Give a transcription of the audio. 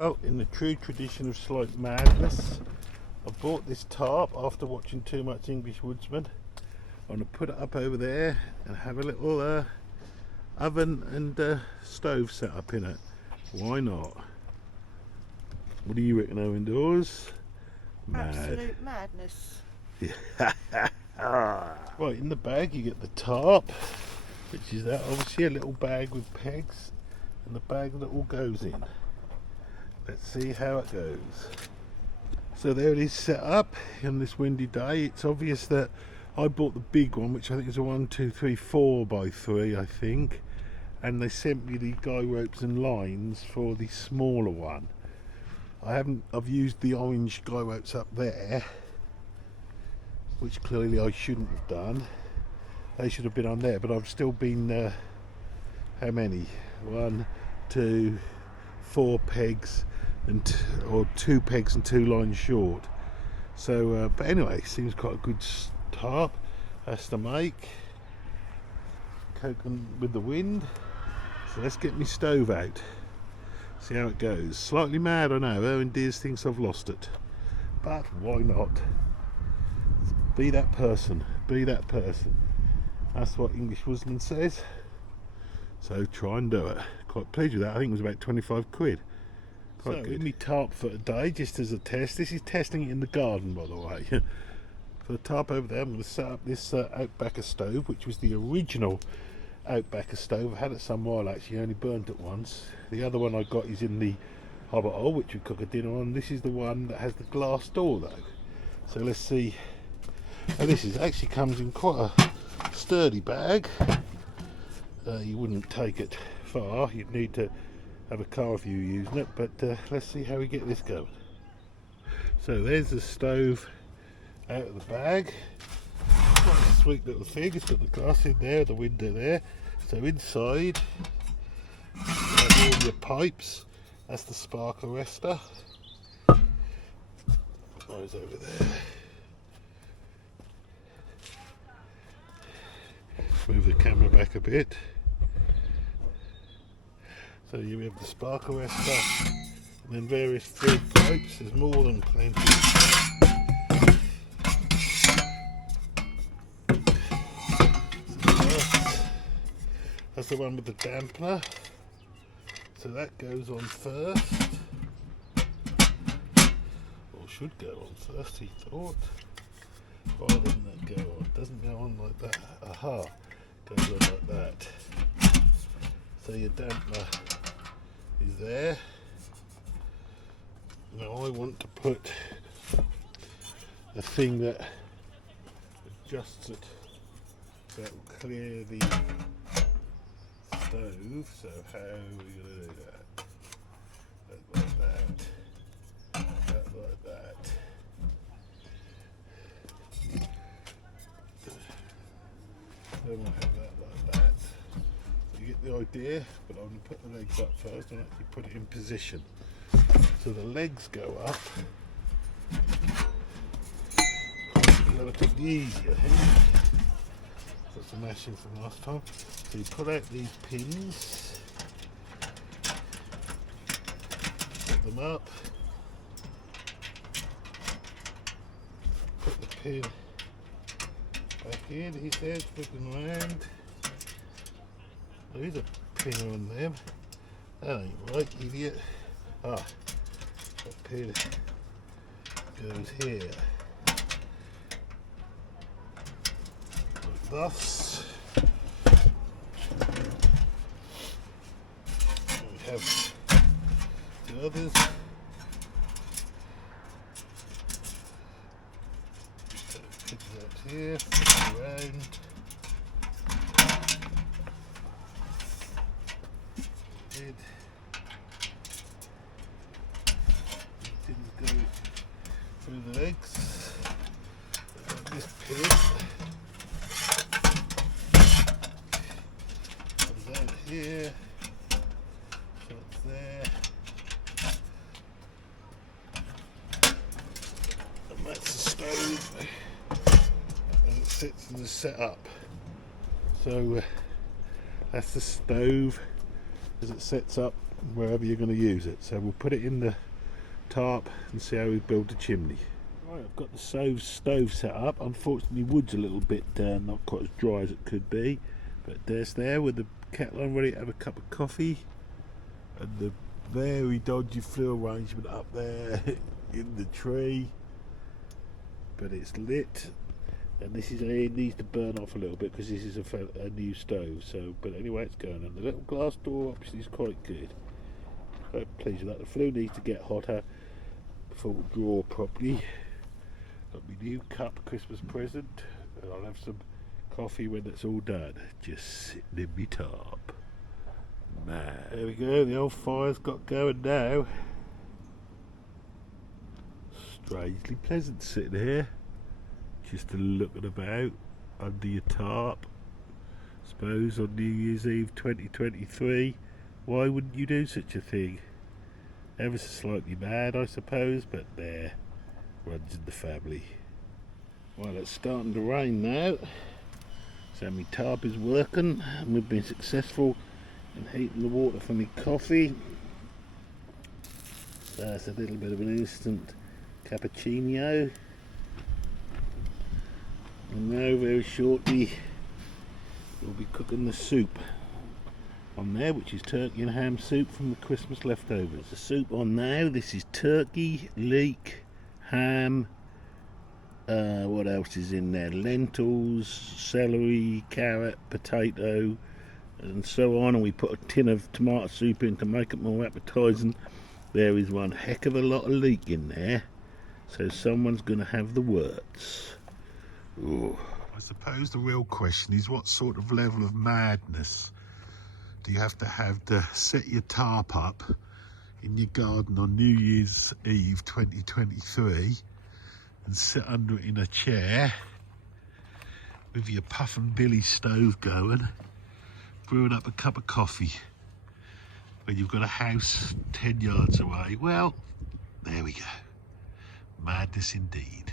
Well, in the true tradition of slight madness, I bought this tarp after watching too much English Woodsman. I'm going to put it up over there and have a little oven and stove set up in it. Why not? What do you reckon, Owen Doors? Absolute madness. Right, in the bag you get the tarp, which is that obviously a little bag with pegs, and the bag that all goes in. Let's see how it goes. So there it is set up on this windy day. It's obvious that I bought the big one, which I think is a 1, 2, 3, 4 by 3, I think, and they sent me the guy ropes and lines for the smaller one. I've used the orange guy ropes up there, which clearly I shouldn't have done. They should have been on there, but I've still been how many? 1, 2, 4 pegs or 2 pegs and 2 lines short. So but anyway, seems quite a good tarp. Has to make coping with the wind. So let's get my stove out, see how it goes. Slightly mad, I know. Owen Deers thinks I've lost it, but why not? Be that person, be that person. That's what English Woodsman says. So try and do it. Quite pleased with that. I think it was about 25 quid. Quite good. Me tarp for today, just as a test. This is testing it in the garden, by the way. For the tarp over there, I'm going to set up this Outbacker stove, which was the original Outbacker stove. I've had it some while actually, only burnt it once. The other one I got is in the hobbit hole, which we cook a dinner on. This is the one that has the glass door though. So let's see. And this is actually comes in quite a sturdy bag. You wouldn't take it far. You'd need to have a car if you were using it, but let's see how we get this going. So there's the stove out of the bag. Quite a sweet little thing. It's got the glass in there, the window there. So inside you have all your pipes. That's the spark arrestor. Goes over there. Move the camera back a bit. So you have the spark arrestor and then various thread pipes. There's more than plenty. So that's the one with the dampener. So that goes on first. Or should go on first, he thought. Why doesn't that go on? It doesn't go on like that. Aha. Goes on like that. So your dampener is there. Now I want to put a thing that adjusts it so that will clear the stove. So how are we going to do that? That like that. That like that. Then we'll have that like that. You get the idea, but I'm going to put the legs up first and actually put it in position. So the legs go up. Relatively easy, I think. That's the mashing from last time. So you pull out these pins, put them up, put the pin back in, he says, flipping around. There is a pin on them. That ain't right, idiot. Ah, that pin goes here. Like thus. We have the others. Pins out here, flip around. Didn't go through the legs. This pin comes out here, so it's there, and that's the stove as it sits in the setup. So that's the stove as it sets up wherever you're going to use it. So we'll put it in the tarp and see how we build the chimney. Right, I've got the stove set up. Unfortunately, wood's a little bit not quite as dry as it could be, but there's there with the kettle on ready to have a cup of coffee, and the very dodgy flue arrangement up there in the tree. But it's lit, and this is it needs to burn off a little bit because this is a new stove. So, but anyway, it's going, and the little glass door obviously is quite good. Quite pleased with that. The flue needs to get hotter before it will draw properly. Got my new cup Christmas present, and I'll have some coffee when it's all done. Just sitting in my tarp. Man, there we go. The old fire's got going now. Strangely pleasant sitting here, just looking about under your tarp. Suppose on New Year's Eve 2023, why wouldn't you do such a thing? Ever so slightly mad, I suppose, but there, runs in the family. Well, it's starting to rain now, so my tarp is working, and we've been successful in heating the water for my coffee. So that's a little bit of an instant cappuccino. And now very shortly we'll be cooking the soup on there, which is turkey and ham soup from the Christmas leftovers. The soup on now, this is turkey, leek, ham, what else is in there? Lentils, celery, carrot, potato, and so on. And we put a tin of tomato soup in to make it more appetising. There is one heck of a lot of leek in there, so someone's going to have the worts. Ooh. I suppose the real question is, what sort of level of madness do you have to set your tarp up in your garden on New Year's Eve 2023 and sit under it in a chair with your puff and billy stove going, brewing up a cup of coffee when you've got a house 10 yards away? Well, there we go. Madness indeed.